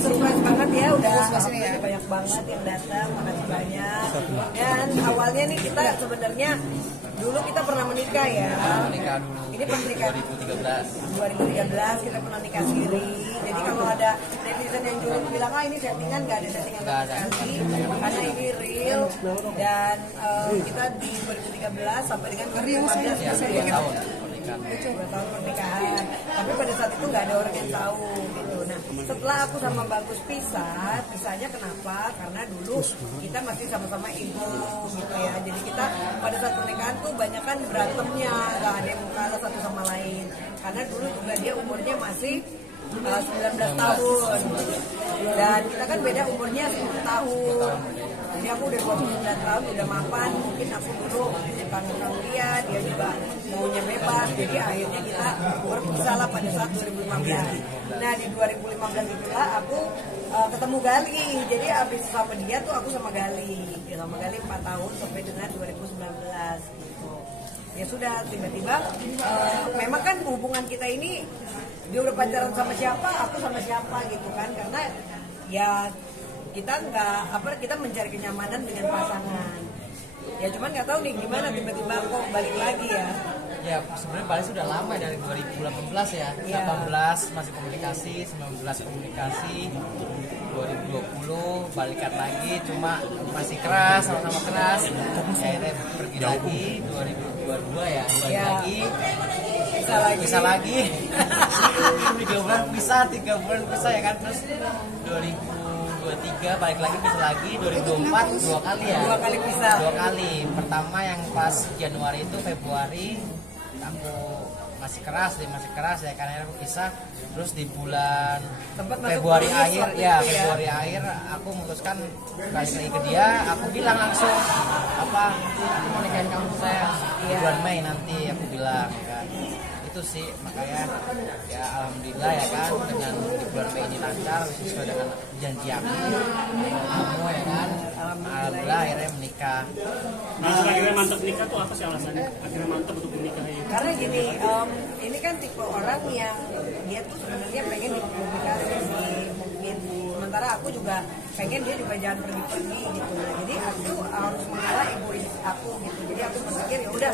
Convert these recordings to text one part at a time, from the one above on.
surprise banget ya, udah banyak banget yang datang, makasih banyak. Dan awalnya nih kita sebenarnya dulu kita pernah menikah ya. Menikah dulu. Ini pernikahan 2013 kita pernah nikah siri. Jadi kalau ada netizen yang jual bilang ini settingan, nggak ada settingan sama sekali, karena ini real. Dan kita di 2013 sampai dengan 2015 ya, 2 tahun pernikahan. Tapi pada saat itu nggak ada orang yang tahu gitu. Nah, setelah aku sama Bagus pisahnya kenapa? Karena dulu kita masih sama-sama ego gitu ya. Jadi kita pada saat pernikahan tuh banyak kan berantemnya, nggak ada yang kalah satu sama lain. Karena dulu juga dia umurnya masih 19 tahun dan kita kan beda umurnya 10 tahun. Jadi aku udah 29 tahun, udah mapan. Mungkin aku dulu kangen dia juga maunya bebas. Jadi akhirnya kita berpisah lah pada saat 2015. Nah di 2015 itulah aku ketemu Gali. Jadi abis sama dia tuh aku sama Gali. Sama Gali 4 tahun sampai dengan 2019 gitu. Ya sudah, tiba-tiba memang kan hubungan kita ini dia udah pacaran sama siapa, aku sama siapa gitu kan, karena ya kita kita mencari kenyamanan dengan pasangan. Ya cuman nggak tahu nih gimana tiba-tiba kok balik lagi ya. Ya sebenarnya balik sudah lama dari 2018 ya. 18 masih komunikasi, 19 komunikasi, 2020 balikan lagi, cuma masih keras, sama-sama keras. Akhirnya pergi lagi 2022 ya, lagi. Bisa lagi. 3 bulan pisah, 3 bulan pisah ya kan, terus 2023 balik lagi, bisa lagi 2024 2 kali ya. 2 kali pisah. 2 kali. Pertama yang pas Januari itu, Februari aku masih keras ya karena aku pisah. Terus di bulan Februari akhir aku memutuskan balik lagi ke dia. Aku bilang langsung aku mau nikahin kamu sayang bulan Mei nanti, aku bilang kan. Itu sih makanya ya alhamdulillah ya kan, dengan di bulan Mei ini lancar sesuai dengan janji aku ya kan. Alhamdulillah akhirnya menikah. Nah, akhirnya mantap nikah tuh apa sih alasannya? Akhirnya mantap untuk menikah ini? Karena gini, ini kan tipe orang yang dia tuh sebenarnya pengen dipublikasi sih mungkin. Sementara aku juga pengen dia juga jangan pergi-pergi gitu. Nah, jadi aku harus mengalah egois aku gitu. Jadi aku berpikir ya udah,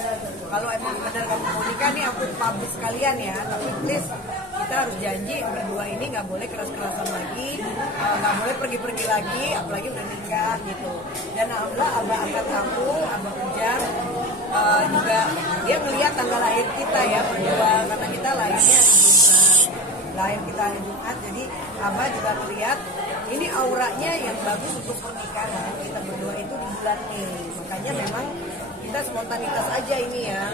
kalau emang benar kamu mau nikah nih aku publish sekalian ya. Tapi please kita harus janji berdua ini nggak boleh keras-kerasan lagi, nggak boleh pergi-pergi lagi, apalagi udah nikah gitu. Dan alhamdulillah abah angkat aku, abah Ujang juga dia ngelihat tanggal lahir kita ya berdua, karena kita lahirnya lahir kita hari Jumat. Jadi abah juga ngelihat ini auranya yang bagus untuk pernikahan kita berdua itu di bulan Mei. Makanya memang kita spontanitas aja ini ya.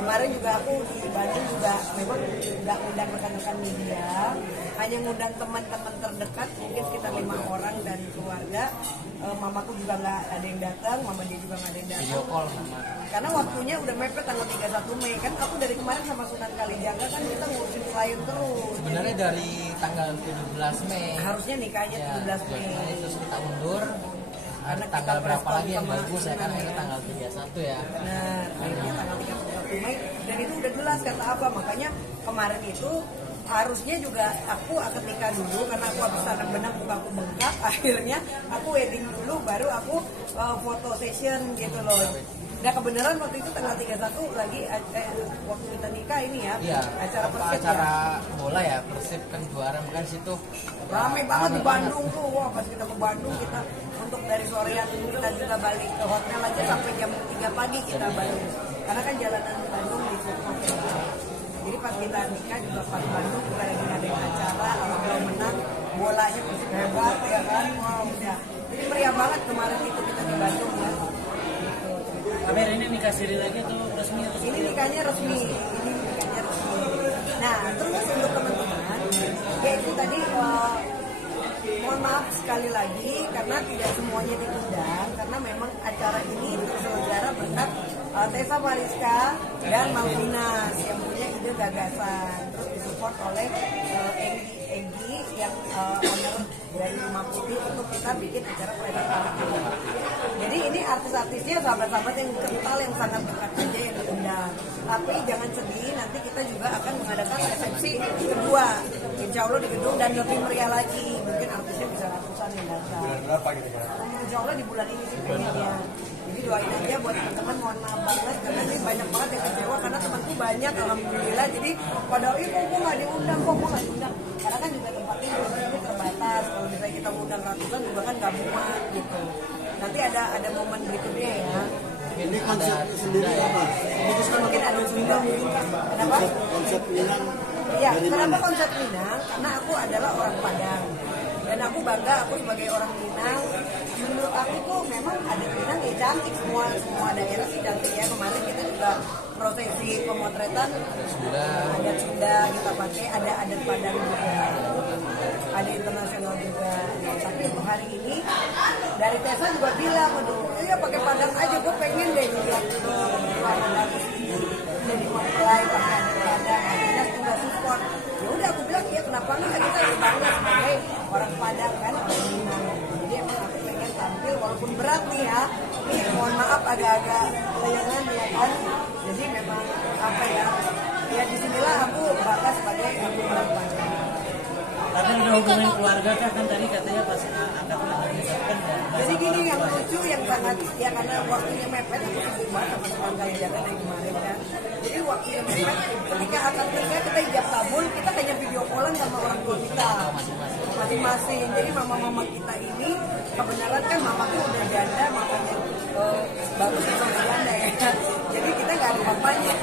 Kemarin juga aku di Bandung juga memang nggak undang rekan-rekan media, hanya ngundang teman-teman terdekat mungkin sekitar 5 orang dan keluarga. Mamaku juga nggak ada yang datang, mama dia juga nggak ada yang datang. Karena waktunya udah mepet tanggal 31 Mei kan. Aku dari kemarin sama Sunan Kalijaga kan kita ngurusin klien terus. Sebenarnya dari tanggal 17 Mei harusnya nikahnya 17 Mei. Terus kita undur. Karena tanggal berapa lagi yang bagus ya kan, akhirnya tanggal 31 ya. Nah, akhirnya tanggal 31 Mei dan itu udah jelas kata apa. Makanya kemarin itu harusnya juga aku akan nikah dulu karena aku habis tanam benang muka aku bengkak. Akhirnya aku wedding dulu baru aku foto session gitu loh. Nah kebenaran waktu itu tanggal 31 lagi waktu kita nikah ini ya, acara Persib acara bola ya, Persib kan juara, kan situ rame banget di Bandung tuh. Wah pas kita ke Bandung, kita untuk dari sorean kita juga balik ke hotel aja sampai jam 3 pagi kita balik, karena kan jalanan Bandung di situ. Jadi pas kita nikah juga pas Bandung kita lagi ngadain acara, alhamdulillah menang, bolanya Persib hebat ya kan. Wow udah, jadi meriah banget kemarin itu kita di Bandung ya. Tapi hari ini nikah siri lagi tuh resmi? Ini nikahnya resmi. Nah terus untuk teman-teman, ya itu tadi mohon maaf sekali lagi karena tidak semuanya diundang, karena memang acara ini terselenggara berkat Tessa Mariska dan Malvinas yang punya ide gagasan, terus disupport oleh Egi yang owner dari Rumah Putih untuk kita bikin acara pelepasan ini. Jadi ini artis-artisnya sahabat-sahabat yang kental, yang sangat dekat aja yang diundang. Tapi jangan sedih, nanti kita juga akan mengadakan resepsi kedua, insya Allah di gedung dan lebih meriah lagi. Mungkin artisnya bisa ratusan yang datang. Bulan berapa gitu kan? Insya Allah di bulan ini sih pengennya. Jadi doain aja buat teman-teman, mohon maaf banget karena ini banyak banget yang kecewa karena temanku banyak alhamdulillah. Jadi pada kok gue nggak diundang, kok gue nggak diundang. Karena kan juga tempatnya ini terbatas. Kalau misalnya kita undang ratusan juga kan nggak muat gitu. Nanti ada momen berikutnya ya. Ini konsep sendiri apa? Mungkin ada juga. Kenapa? Konsep Minang. Ya, kenapa konsep Minang? Karena aku adalah orang Padang dan aku bangga aku sebagai orang Minang. Menurut aku tuh memang ada Minang ya cantik, semua daerah sih cantik ya. Kemarin kita juga prosesi pemotretan adat Sunda kita pakai, ada adat Padang juga, ada internasional juga. Nah, tapi untuk hari ini dari Tessa juga bilang, aduh ya pakai Padang aja, gue pengen deh lihat warna bagus ini jadi mempelai pakai adat Padang. Akhirnya aku nggak support. Ya udah aku bilang ya kenapa nggak, kita ya bangga sebagai orang Padang kan, orang Minang. Jadi emang aku pengen tampil walaupun berat nih ya. Ini mohon maaf agak-agak layangan ya kan. Jadi memang apa ya disinilah aku bangga sebagai aku orang Padang. Tapi ada hubungan keluarga kan tadi katanya pas angkat kan. Jadi gini yang lucu yang sangat ya karena waktunya mepet aku sibuk banget sama teman kali jaga dari kemarin kan. Jadi waktunya mepet ketika akad nikah kita ijab kabul kita hanya video callan sama orang tua kita masing-masing. Jadi mama-mama kita ini kebenaran kan mamaku udah janda, makanya bagus sama janda ya. Jadi kita nggak ada papanya.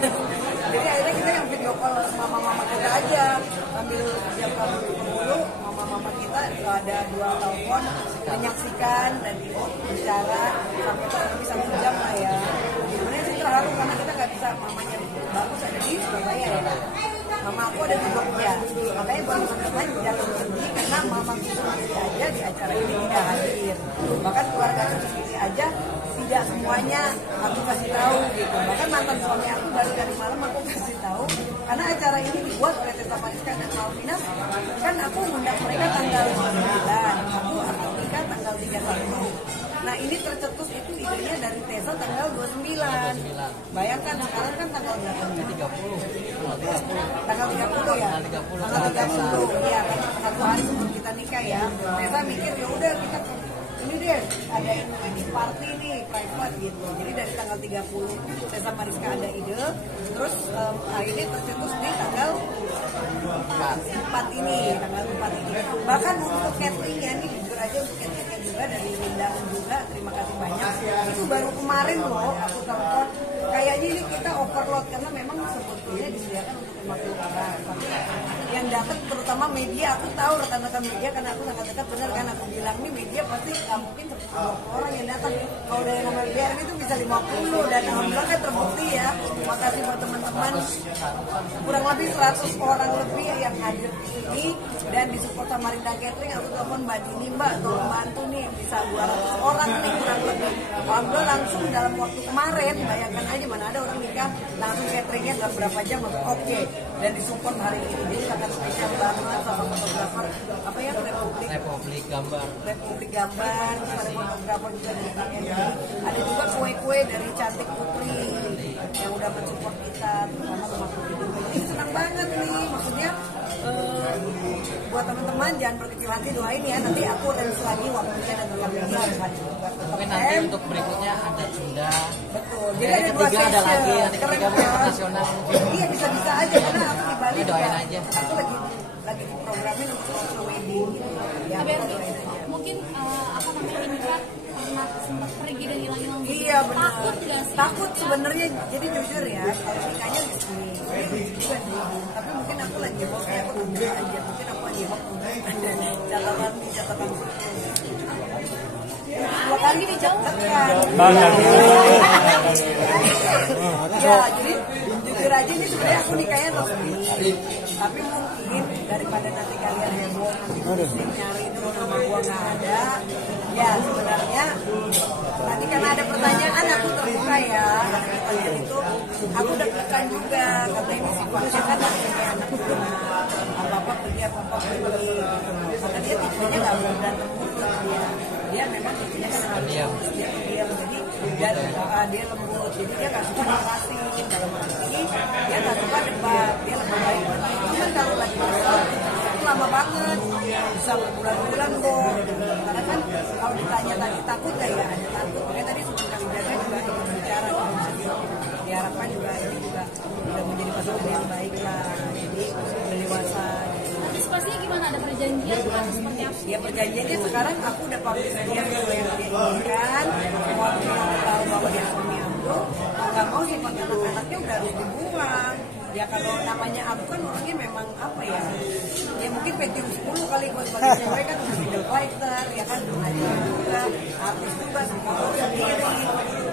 Jadi akhirnya kita yang video call mama-mama kita aja sambil ijab kabul dulu. Mama-mama kita ada 2 telepon menyaksikan dan bicara sampai kurang lebih 1 jam lah ya. Sebenarnya sih terharu karena kita nggak bisa, mamanya bagus ada di Surabaya ya. Mama aku ada di Jogja, makanya buat teman-teman jangan sedih karena mama sendiri aja di acara ini tidak hadir. Bahkan keluarga aku sendiri aja tidak semuanya aku kasih tahu gitu. Bahkan mantan suami aku baru dari malam aku kasih tahu karena acara ini dibuat oleh Tessa Mariska dan Alvina. Kan aku undang mereka tanggal 9, aku akan nikah tanggal 31. Nah ini tercetus itu idenya dari Tessa tanggal 29. Bayangkan sekarang kan tanggal berapa? 30. Tanggal 30 ya? Tanggal 30. Iya kan 1 hari sebelum kita nikah ya. Tessa mikir ya udah kita ini deh ada party nih private gitu. Jadi dari tanggal 30 Tessa Mariska ada ide, terus akhirnya tercetus di tanggal 4 ini, tanggal 4 ini. Bahkan untuk cateringnya nih jujur aja untuk cateringnya juga dari Linda juga terima kasih banyak. Itu baru kemarin loh aku telepon. Kayaknya ini kita overload karena memang sebetulnya disediakan untuk 50 orang. Tapi yang datang terutama media, aku tahu rekan-rekan media karena aku sangat dekat, benar kan aku bilang nih media pasti nggak mungkin 120 orang yang datang. Kalau dari nama BRN itu bisa 50 dan alhamdulillah kan terbukti ya. Makasih buat teman-teman. Kurang lebih 100 orang lebih yang hadir di sini dan disupport sama Rinda Catering. Aku telepon Mbak Dini, Mbak tolong bantu nih bisa 200 orang nih kurang lebih. Alhamdulillah langsung dalam waktu kemarin, bayangkan aja mana ada orang nikah langsung cateringnya dalam berapa jam oke dan disupport hari ini. Jadi sangat spesial banget sama fotografer apa ya Republik Gambar ada fotografer juga dari BNI. Ada juga kue-kue dari Cantik Putri yang udah mensupport kita terutama sama Putri. Ini senang banget nih maksudnya buat teman-teman jangan berkecil hati, doain ya nanti aku release lagi waktunya dan tanggalnya mungkin nanti untuk berikutnya ada Sunda. Betul. Jadi ada 2 sesi. Ada lagi nanti ketiga internasional. Iya bisa-bisa aja karena aku di Bali doain aja. Aku lagi programin untuk wedding gitu. Ya, mungkin apa namanya ini kan karena sempat pergi dan hilang-hilang. Iya benar. Takut nggak sih? Takut sebenarnya. Jadi jujur ya kalau nikahnya di sini juga sih. Tapi mungkin aku lagi hoki, aku tunda aja. Mungkin aku lagi hoki. Catatan. 2 kali dicatatkan. Ya jadi jujur aja ini sebenarnya aku nikahnya resmi. Tapi mungkin daripada nanti kalian heboh nanti nyari terus nama gua nggak ada. Ya sebenarnya nanti karena ada pertanyaan aku terbuka ya. Karena pertanyaan itu aku deg-degan juga karena ini sifatnya kan punya anak apa pergi apa pergi. Karena dia tipenya nggak mau berantem mulu dia memang tipenya kan diam. Dia pendiam jadi dia lembut jadi dia nggak suka dikasih dalam arti ini dia nggak suka debat, dia lebih baik. Cuman kalau lagi itu lama banget, bisa berbulan-bulan kok. Karena kan kalau ditanya tadi takut gak ya, ada takut. Makanya tadi sebelum kami jaga juga ikut bicara, diharapkan juga ini juga udah menjadi pasangan yang baik lah, jadi udah dewasa. Antisipasinya gimana? Ada perjanjian atau seperti apa? Ya perjanjiannya sekarang aku udah pamit dia gitu yang dia inginkan, semua orang tahu bahwa dia suami aku, nggak mau sih pakai anak-anaknya udah harus dibuang. Ya kalau namanya aku kan orangnya memang apa ya, ya mungkin Pentium 10 kali buat sebagai cewek kan udah middle fighter, ya kan aja juga, artis juga, semua sendiri,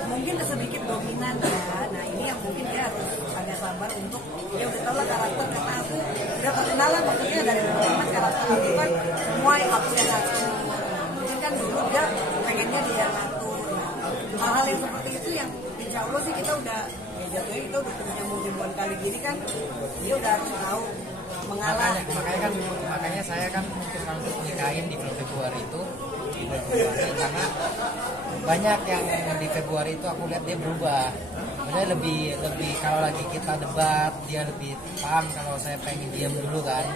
mungkin sedikit dominan ya. Nah ini yang mungkin dia harus agak sabar untuk, ya udah tau lah karakter, karena aku udah kenalan maksudnya dari pertama karakter aku kan semua aku yang ngatur. Mungkin kan dulu dia pengennya dia ngatur. Nah, hal-hal yang seperti itu yang insya Allah sih kita udah, ya jatuhnya kita udah nyambung ribuan kali gini kan, dia udah harus tahu mengalah. Makanya saya kan memutuskan untuk nikahin di bulan Februari itu, di bulan Februari, karena banyak yang di Februari itu aku lihat dia berubah. Maksudnya lebih kalau lagi kita debat dia lebih paham. Kalau saya pengen diam dulu kan,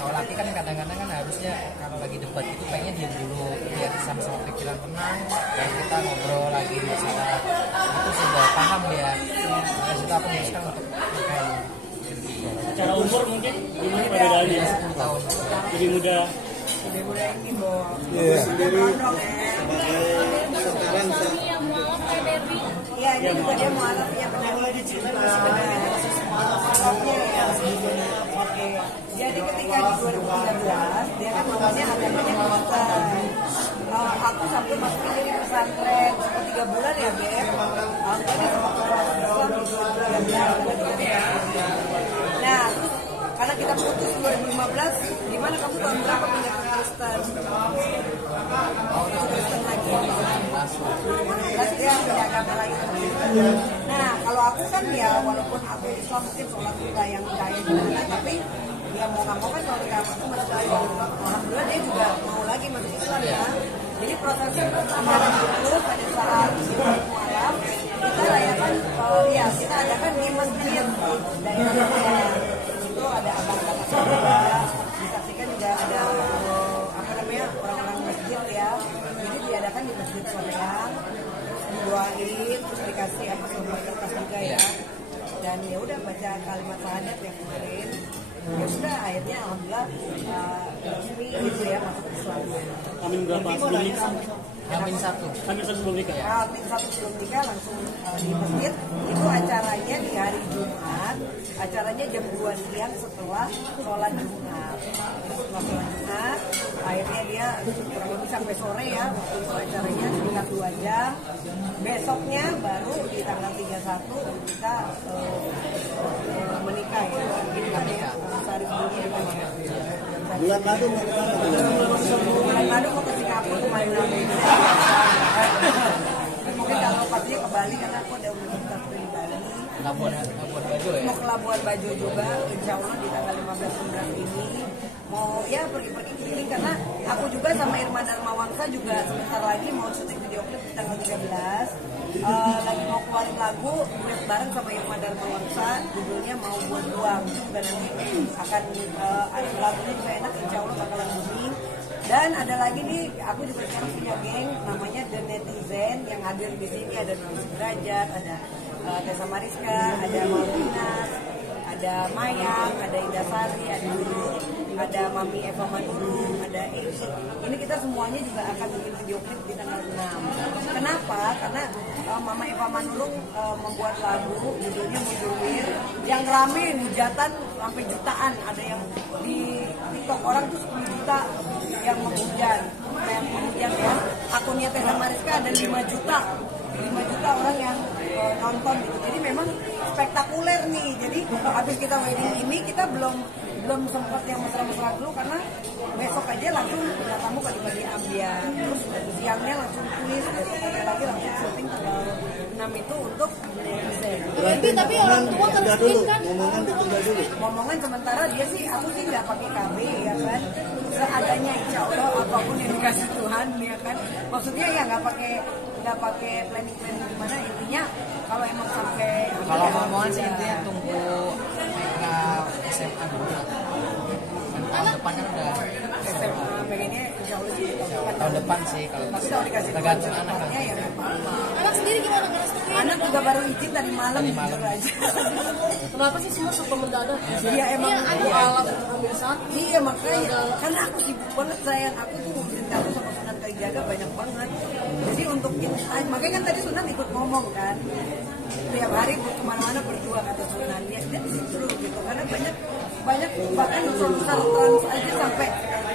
kalau laki kan kadang-kadang kan harusnya kalau lagi debat itu pengen diam dulu biar sama-sama pikiran tenang dan kita ngobrol lagi masalah itu sudah paham ya. Dari situ aku memutuskan untuk nikahin. Secara umur mungkin gimana perbedaannya? 10 tahun. Lebih muda. Lebih mudah ini boh. Iya. Sendiri sebagai sekarang Suami yang mualaf kayak Devi. Iya, ini juga dia mualaf ya, benar lagi cerita sebenarnya mualafnya ya. Oke, jadi ketika di 2013 dia kan mamanya agamanya Kristen. Aku sampai masukin jadi pesantren sekitar 3 bulan ya Beb. Alhamdulillah sama keluarga Islam di 2013. Nah, terus karena kita putus 2015, gimana kamu tahun berapa pindah ke Kristen? Kristen lagi. 2016 dia pindah agama lagi. Nah, kalau aku kan ya walaupun aku Islam mungkin sholat kita yang kaya gimana, tapi ya mau nggak mau kan kalau kita aku masuk Islam. Alhamdulillah dia juga mau lagi masuk Islam ya. Jadi prosesnya kemarin itu pada saat mualaf kita rayakan, ya kita adakan di masjid daerahnya. Itu ada abang-abang juga, disaksikan juga ada apa namanya orang-orang masjid ya. Jadi diadakan di masjid Soreang, didoain, terus dikasih apa surat kertas juga ya. Dan ya udah baca kalimat syahadat ya kemarin. Ya sudah akhirnya alhamdulillah resmi gitu ya masuk Islam. Amin berapa sebelum nikah? Amin 1. Amin sebelum nikah ya? Amin 1 sebelum nikah langsung di masjid. Itu acaranya di hari Jumat. Acaranya jam 2 siang setelah sholat Jumat. Setelah sholat Jumat, akhirnya dia kurang lebih sampai sore ya. Waktu itu acaranya sekitar 2 jam. Besoknya baru di tanggal 31 kita menikah ya. Ini kan ya sehari sebelumnya kita bulan madu mau ke mana? bulan madu mau ke Singapura kemarin mungkin kalau pastinya ke Bali karena aku ada universitas di Bali. Labuan Bajo ya. Mau ke Labuan Bajo juga, insya Allah di tanggal 15 Maret ini mau ya pergi-pergi keliling karena aku juga sama Irma Darmawangsa juga sebentar lagi mau syuting video klip di tanggal 13. Lagi mau keluarin lagu duet bareng sama Irma Darmawangsa, judulnya Mau Buat Ruang. Itu juga nanti akan ada lagunya juga enak, insya Allah bakalan booming. Dan ada lagi nih, aku juga sekarang punya geng namanya The Netizen yang hadir di sini ada Nulis Derajat, ada Tessa Mariska, ada Malvina, ada Mayang, ada Indah Sari, ada Lulu, ada Mami Eva Manurung, ada Amy. Ini kita semuanya juga akan bikin video klip di tanggal 6. Kenapa? Karena Mama Eva Manurung membuat lagu judulnya Mujurwir yang rame hujatan sampai jutaan. Ada yang di TikTok orang tuh 10 juta yang menghujat. Yang menghujat ya. Akunnya Tessa Mariska ada 5 juta. 5 juta orang yang nonton gitu. Jadi memang spektakuler nih. Jadi habis kita wedding ini kita belum sempat yang mesra-mesra dulu karena besok aja langsung kita tamu pagi-pagi ambiar. Terus siangnya langsung kuis, besoknya lagi langsung syuting tanggal 6 itu untuk desain. Tapi orang tua Tunda ngerestuin dulu, kan? ngomongan ditunda dulu. Ngomongan sementara dia sih, aku sih nggak pakai KB ya kan, seadanya insya Allah apapun yang dikasih Tuhan ya kan. Maksudnya ya nggak pakai planning gimana, intinya kalau emang sampai Kalau ngomongan sih intinya tunggu SMA dulu. tahun depan kan udah SMA pengennya insya Allah sih tahun depan sih kalau tapi kalau dikasih tergantung anak kan. ya nggak apa-apa. Anak sendiri gimana? Anak sendiri? Anak juga baru izin tadi malam, Tadi malam. jujur aja. Kenapa sih semua serba mendadak? Iya emang Aku alat hamil satu. iya makanya karena aku sibuk banget sayang, aku tuh ngurusin kamu sama Sunan Kalijaga banyak banget. Jadi untuk makanya kan tadi Sunan ikut ngomong kan tiap hari kemana-mana berdua kata Sunan ya dan seru gitu karena banyak bahkan produser trans aja sampai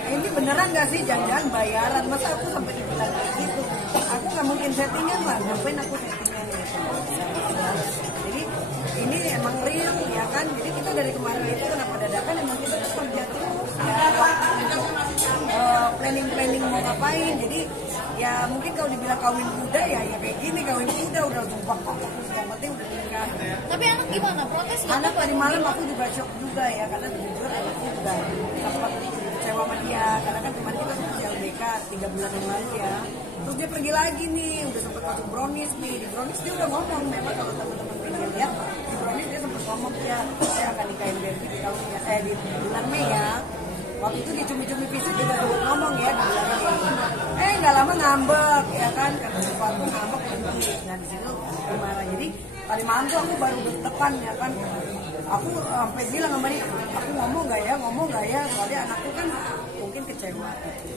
ini beneran nggak sih jangan bayaran masa aku sampai dibilang kayak gitu aku nggak mungkin settingan lah ngapain aku settingan gitu. Jadi ini emang real ya kan jadi kita dari kemarin itu kenapa dadakan emang kita kerja terus ya planning mau ngapain jadi ya mungkin kalau dibilang kawin muda ya kayak gini kawin muda udah sumpah yang penting udah nikah. Tapi anak gimana? Protes nggak? Anak tadi malam aku juga shock juga ya karena jujur anakku juga sempat kecewa sama dia karena kan kemarin kita sempat LDK 3 bulan yang lalu ya terus dia pergi lagi nih udah sempat masuk brownies nih di brownies dia udah ngomong memang kalau teman-teman pengen lihat di brownies dia sempat ngomong ya saya akan nikahin Berbi di tahun di bulan Mei ya waktu itu di cumi-cumi fisik juga sempat ngomong ya di bulan Mei nggak lama ngambek ya kan karena sesuatu ngambek berhenti nah di situ marah jadi tadi malam tuh aku baru depan ya kan aku sampai bilang sama dia aku ngomong nggak ya soalnya anakku kan mungkin kecewa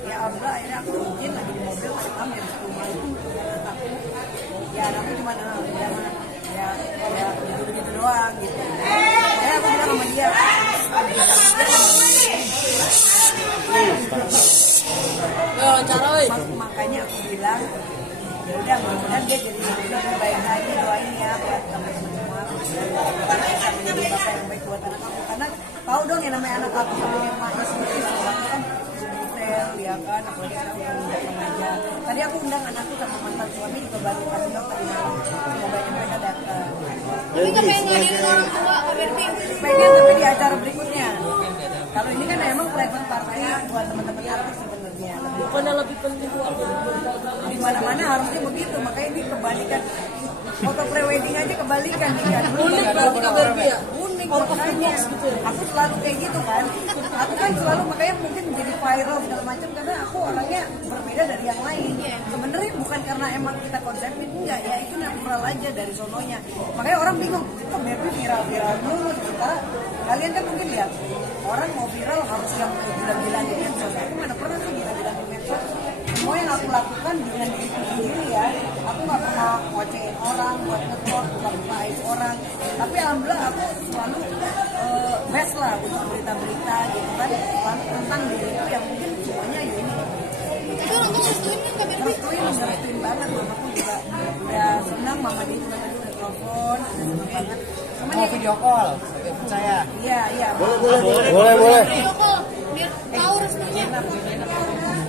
ya alhamdulillah akhirnya aku izin lagi di mobil tadi malam jam 10 malam aku ya anakku cuma ya gitu doang gitu ya aku bilang sama dia makanya aku bilang ya udah mudah-mudahan dia jadi lebih baik lagi doain ya buat teman-teman semua bisa menjadi bapak yang baik buat anak aku karena tahu dong yang namanya anak aku sama yang mati sendiri soalnya kan detail ya kan apalagi aku udah remaja tadi aku undang anakku sama mantan suami juga baru kasih tau tadi malam semoga yang mereka datang Tapi nggak pengen ngadirin orang tua, Kak Berti? pengen tapi di acara berikutnya kalau ini kan emang private party buat teman-teman artis sebenarnya Bukannya lebih penting keluarga? di mana-mana harusnya begitu makanya ini kebalikan foto prewedding aja kebalikan nih kan Unik berarti Kak Berti ya? unik makanya aku selalu kayak gitu kan aku kan selalu makanya mungkin jadi viral segala macam karena aku orangnya berbeda dari yang lain sebenarnya bukan karena emang kita konsepin enggak ya itu natural aja dari sononya makanya orang bingung kok Berti viral dulu sementara kalian kan mungkin lihat orang mau viral harus yang gila-gilaan di medsos aku mana pernah sih gila-gilaan di medsos semua yang aku lakukan dengan diriku sendiri ya aku nggak pernah ngocengin orang buat nge-vlog buka aib orang tapi alhamdulillah aku selalu best lah untuk berita-berita gitu kan tentang diriku yang mungkin semuanya ya ini Tapi orang tua restuin kan Kak Berti? ngerestuin banget mamaku juga udah senang mama dia juga tadi udah telepon udah senang banget cuman mau video call gak percaya iya Boleh. Video call, biar tahu restunya.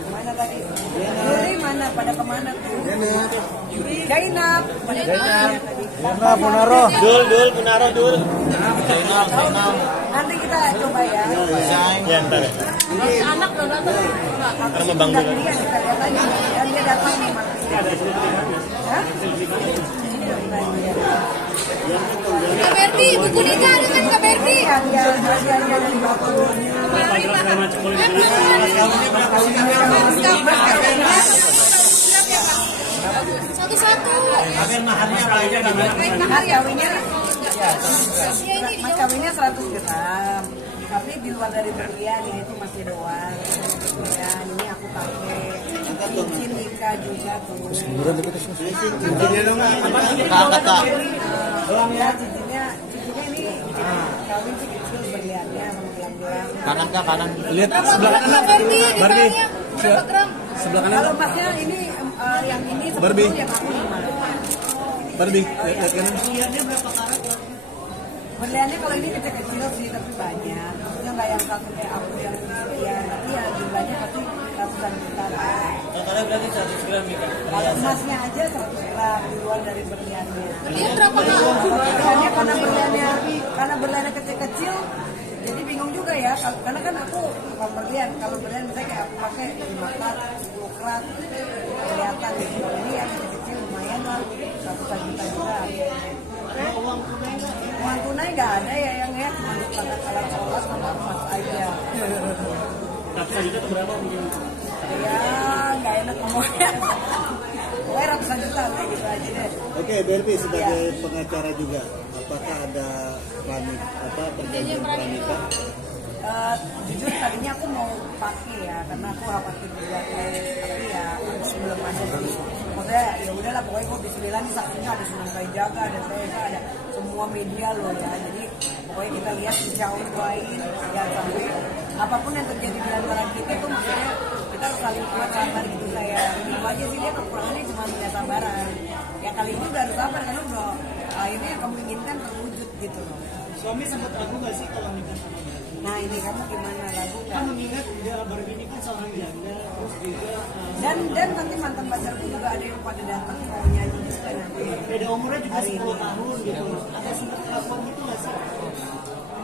mana tadi Yuri mana pada kemana tuh Jainab Punaro. Dul. nanti kita coba ya Ya, ntar ya. Anak udah datang. aku Bang singkat Dul. dia kita lihat aja dan dia datang nih Mas. Ada sertifikatnya. Hah? Kak Berti, buku nikah ada kan Kak Berti? Iya, dia dari bagus. Segala macam boleh dibeli. Satu-satu. Mahar kawinnya Ya ini mas kawinnya 100 gram tapi di luar dari berlian ya itu masih doang ya ini aku pakai cincin nikah juga tuh Cincinnya dong. ya cincinnya ini kawin sih kecil berliannya sama gelang-gelang kanan Lihat berapa sebelah gram Kak kanan. Berti di Barbie. tangannya? Berapa gram? Sebelah kanan. kalau masnya ini yang ini 10 Barbie. yang aku 5 Barbie, lihat kanan. berliannya berapa karat berliannya kalau ini kecil-kecil sih tapi banyak maksudnya nggak yang satu kayak aku yang ya tapi ya jumlahnya pasti ratusan juta totalnya berarti 100 gram nih Kak kalau emasnya aja 100 gram di luar dari berliannya Berlian berapa Kak? berliannya karena berliannya kecil-kecil jadi bingung juga ya karena kan aku kalau berlian misalnya kayak aku pakai 5 karat 10 karat kelihatan gitu kalau ini yang kecil lumayan lah ratusan juta juga uang tunai nggak ada ya yang cuma di alat sholat sama emas aja ratusan juta itu berapa mungkin? Ya nggak enak ngomongnya. Pokoknya ratusan juta kayak gitu aja deh. Oke, Berbi sebagai pengacara juga, apakah ada perjanjian pranikah? Jujur tadinya aku mau pakai ya, karena aku khawatir juga tapi ya sebelum ada sih, maksudnya ya udahlah pokoknya gue bismillah nih saksinya ada Sunan Kalijaga, ada Teza, ada semua media loh ya, jadi pokoknya kita lihat dijauhin ya sampai apapun yang terjadi di antara kita itu maksudnya kita harus saling kuat sabar gitu saya itu aja sih, dia kekurangannya cuma punya sabaran ya, kali ini udah harus sabar karena udah akhirnya yang kamu inginkan terwujud gitu loh. Suami sempat ragu nggak sih kalau nikah sama dia? Nah ini kamu gimana, ragu nggak? Kan mengingat dia baru ini kan seorang janda, terus juga dan nanti mantan pacarku juga ada yang pada datang mau nyanyi juga nanti. beda umurnya juga Hari 10 ini. tahun gitu. Ada sempat keraguan gitu nggak sih?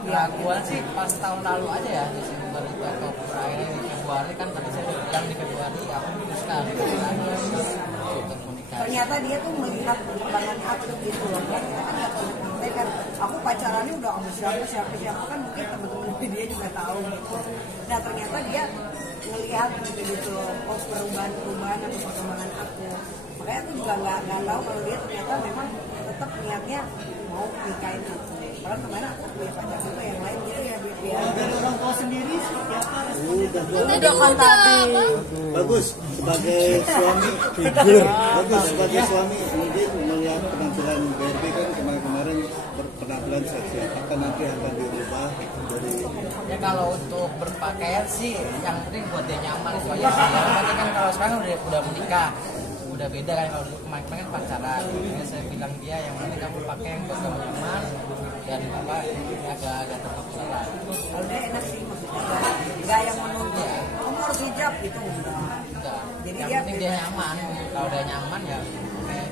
Keraguan sih pas tahun lalu aja ya, Desember itu atau akhirnya di Februari kan tadi saya bilang di Februari aku memutuskan untuk menikah. Ternyata dia tuh melihat perkembangan aku gitu loh. Kan kita kan nggak tahu nanti kan aku pacarannya udah sama siapa kan mungkin teman-teman dia juga tahu gitu. Nah ternyata dia ngelihat gitu loh, oh perubahan atau perkembangan aku. Makanya aku juga nggak tahu kalau dia ternyata memang tetap niatnya mau nikahin aku. Karena kemarin aku punya pacar juga yang lain gitu ya biar. Dari orang tua sendiri siapa? Udah kan tadi. Bagus sebagai suami figur. Bagus sebagai suami mungkin melihat penampilan Berbi kan kemarin penampilan seksi. Apakah nanti akan diubah dari Ya kalau untuk berpakaian sih yang penting buat dia nyaman itu aja sih. Yang penting kan kalau sekarang udah menikah, udah beda kan kalau dulu kemarin kan pacaran. Jadi saya bilang dia yang penting kamu pakai yang buat kamu nyaman dan apa agak tertutup lah. Kalau dia enak sih maksudnya nggak yang menuntut. Kamu harus hijab gitu enggak. Enggak. Jadi Yang dia penting dia nyaman. Kalau dia nyaman ya.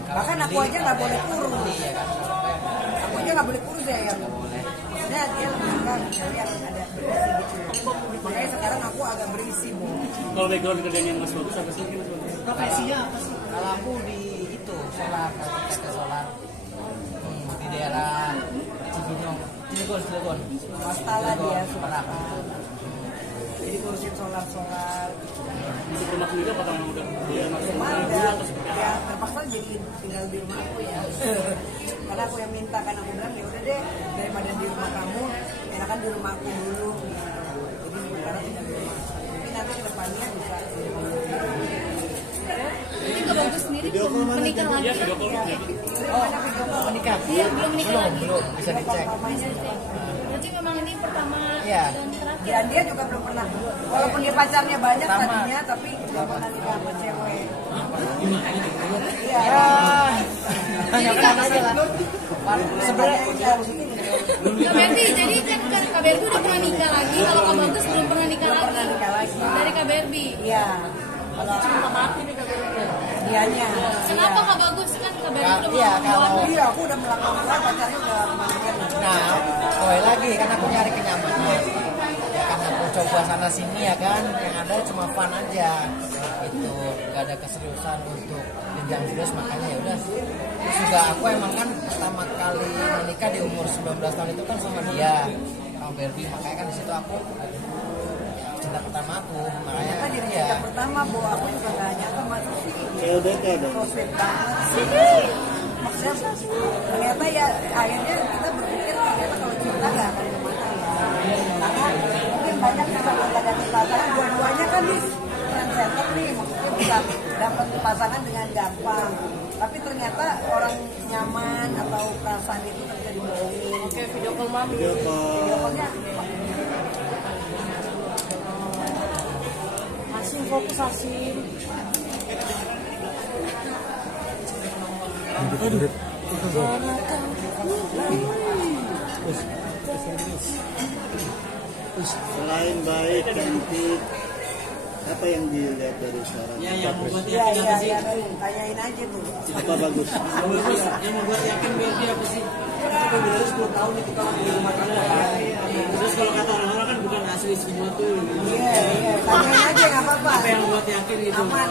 Kalau Bahkan aku beli, aja kalau nggak dia boleh yang kurus. beli, ya kan. Sampai Aku aja nggak boleh kurus ya yang boleh. maksudnya dia lebih suka cewek yang ada berisi gitu. Makanya sekarang aku agak berisi bu. Kalau background kerjanya Mas Bagus apa sih? Profesinya apa sih? Kalau aku di itu solar, kalau kita ke solar di daerah Cilegon. Swasta lah dia suka. Merak. Jadi ngurusin solar Untuk rumah sendiri apa kamu udah dia masuk cuma dulu udah atau seperti apa? ya terpaksa jadi tinggal di rumah aku ya. Karena aku yang minta kan aku bilang ya udah deh daripada di rumah kamu enakan di rumah aku dulu gitu. Jadi sementara tinggal di rumah. Tapi nanti kedepannya bisa. Jadi Kak Bagus sendiri belum menikah lagi. Iya, video call ya. Menikah? Iya, belum menikah lagi. Belum, bisa dicek. Berarti memang ini pertama Iya. dan terakhir. Dan dia juga belum pernah, walaupun dia pacarnya banyak Sama. tadinya, tapi belum pernah nikah sama cewek. Iya. Ya, hanya kan aja lah. Sebenarnya Kak Berbi, jadi kan Kak Berbi udah pernah nikah lagi, kalau Kak Bagus belum pernah nikah Belum lagi. pernah nikah lagi. Dari Kak Berbi. Iya. Kalau dianya. Kenapa Kak Bagus kan Kak Berbi udah Iya, melakukan kalau- Iya, aku udah melakukan pacarnya udah kemana-mana. nah, kembali lagi kan aku nyari kenyamanan. Ya kan aku coba sana sini ya kan, yang ada cuma fun aja. Itu gak ada keseriusan untuk jenjang serius, makanya ya udah. Terus juga aku emang kan pertama kali menikah di umur 19 tahun itu kan sama dia, sama Berbi, makanya kan di situ aku ya, cinta pertama aku, makanya Kan jadi ya. cinta pertama, Bu. Aku juga gak nyangka masuk sih. LDK dong? So sweet banget sih. Maksudnya ternyata ya akhirnya kita berpikir ternyata kalau cinta gak akan kemana ya. Karena mungkin banyak yang menghadapi pasangan, dua-duanya kan di trendsetter nih, maksudnya bisa dapat pasangan dengan gampang. Tapi ternyata orang nyaman atau perasaan itu kan bisa dibohongin. Oke, video call mami. Video call. Video call-nya Asin fokus Asin. Selain baik, cantik, apa yang dilihat dari seorang Ya, yang membuat iya yakin apa sih? iya tanyain aja tuh. apa bagus? Bagus, yang membuat yakin Berbi apa sih? Kan udah 10 tahun itu kan di rumah tangga kan. Terus kalau kata orang-orang kan bukan asli semua tuh. Iya iya tanyain aja nggak apa-apa. Apa yang membuat yakin itu? Aman.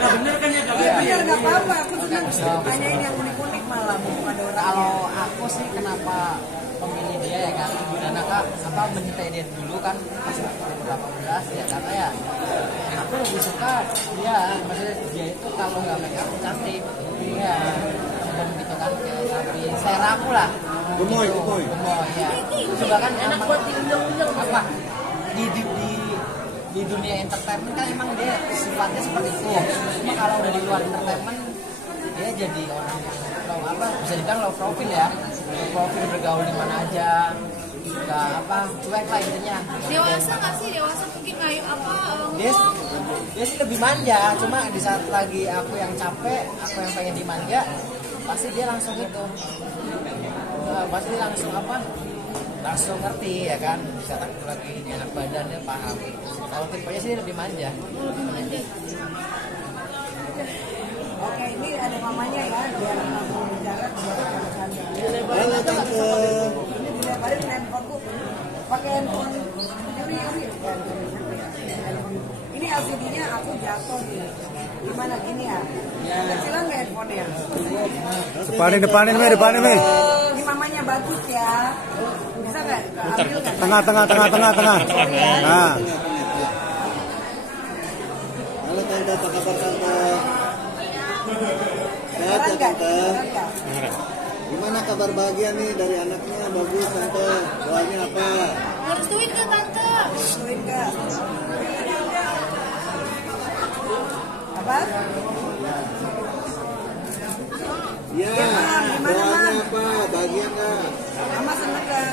Nah bener kan ya Kak Iya benar nggak apa-apa. Aku senang tanyain yang unik-unik malah mumpung ada orang. Kalau aku sih kenapa memilih dia ya kan, dan apa mencintai dia dulu kan pas aku 18 ya, karena ya aku lebih suka dia, maksudnya dia itu kalau nggak make up cantik, ya dan gitu kan, kayak tapi selera aku lah. Gemoy, gemoy. Ya. Coba kan enak buat diundang-undang apa di dunia entertainment kan emang dia sifatnya seperti itu. Cuma kalau udah di luar entertainment dia jadi orang low, apa bisa dibilang low profile ya, low profile, bergaul di mana aja, nggak apa cuek lah intinya. Dewasa nggak sih? Dewasa mungkin kayak apa Dia, ngomong. dia sih lebih manja, cuma di saat lagi aku yang capek, aku yang pengen dimanja, pasti dia langsung gitu. Pasti langsung apa? Langsung ngerti ya kan, bisa aku lagi ini anak badannya paham. Kalau tipenya sih lebih manja. Oke, ini ada mamanya ya, biar aku bicara Halo tante. ini tidak balik handphoneku, pakai handphone Yuri. Ini LCD-nya aku jatuh nih. Gimana gini ya? Kecilan nggak handphonenya? Depanin Mi. Ini mamanya bagus ya. Bisa nggak? Ambil nggak? Tengah. Nah. Halo tante, apa kabar tante? Sehat ya tante? Gimana kabar bahagia nih dari anaknya? Bagus tante. Doanya apa? Restuin ke tante. Restuin nggak? Apa? Ya, Gimana, doanya Mam? apa? Bahagia nggak? Mama seneng nggak?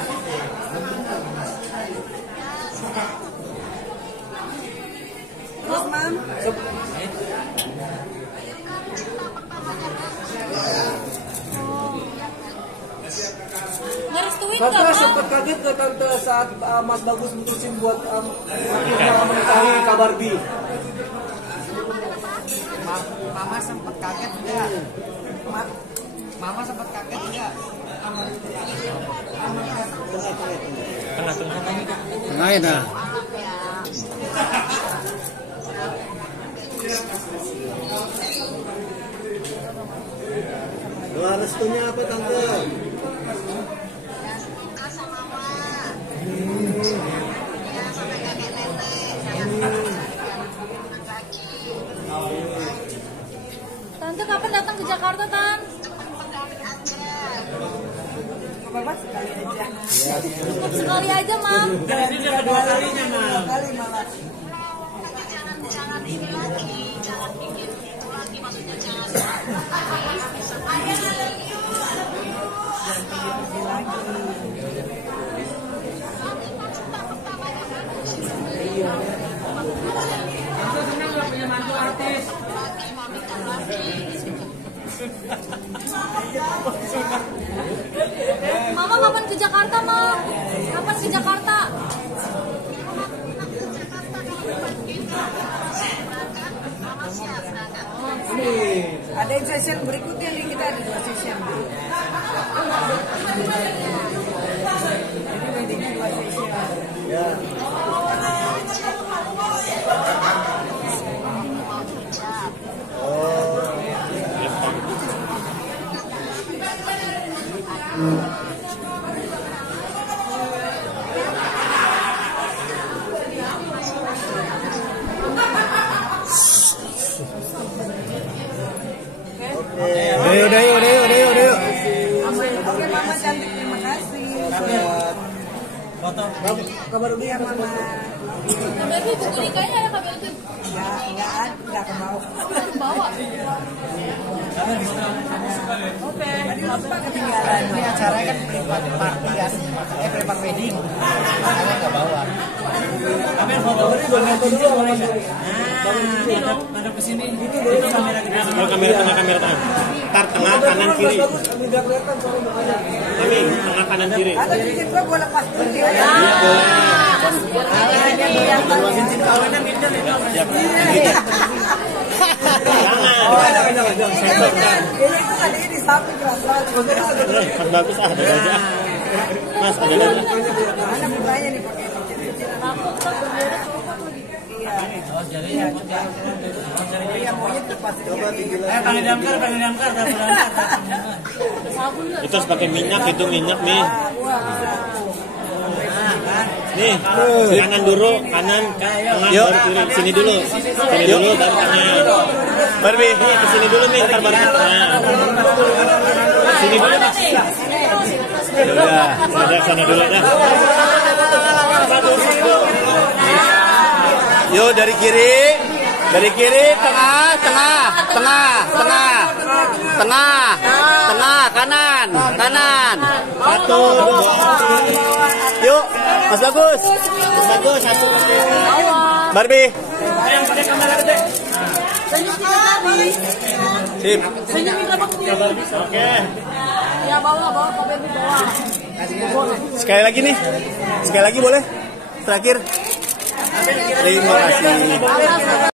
Terus Mam? Ngerestuin Tante nggak, sempat Mam? kaget ke tante saat Mas Bagus mutusin buat akhirnya menikahi Kak Barbie. Mama sempat kaget enggak? Mama sempat kaget enggak? Tengahin nah. Doa restunya apa tante? Tante kapan datang ke Jakarta, Tan? Apa sekali aja. Cukup sekali aja, Mam. Dua kali malah. Mama kapan ke Jakarta, Mam? Kapan ke Jakarta? Ada yang session berikutnya nih, kita ada 2 session. Jadi weddingnya 2 session. Udah yuk. Oke Mama cantik, terima kasih. Kabar Iya Mama. Kak Barbie, buku nikahnya ada Kak Barbie? Nggak ke bawah. Bawa. Tadi lupa ketinggalan. Ini acaranya kan private party kan, private wedding, makanya nggak bawa. Ada kesini. Itu dulu kamera kita. Kalau kamera tengah. Tar tengah kanan kiri. Kami udah kelihatan soalnya makanya. Kami tengah kanan kiri. Atau cincin gua boleh lepas dulu ya. Cincin kawinnya minder itu. Jangan. Ini itu ada ini sapi keras-keras. Mas bagus ada aja. Mas ada aja. Mana bukanya nih pakai cincin-cincinan. Iya. Oh, jarinya coba. Oh, jarinya Iya, maunya dilepas. Coba dibilang. Panggil damkar. Itu harus pakai minyak, itu minyak nih. Nih, kanan dulu, kanan, tengah, Yuk. baru kiri. Sini dulu, baru kanan. Barbie, kesini dulu nih, ntar baru kanan. Sini dulu nih. Udah, sana dulu dah. Yuk dari kiri, tengah, kanan. Satu, dua, yuk, Mas Bagus, satu. Barbie, sip. Oke. Ya bawa Kak Berdi bawa. Sekali lagi boleh? Terakhir. Terima kasih.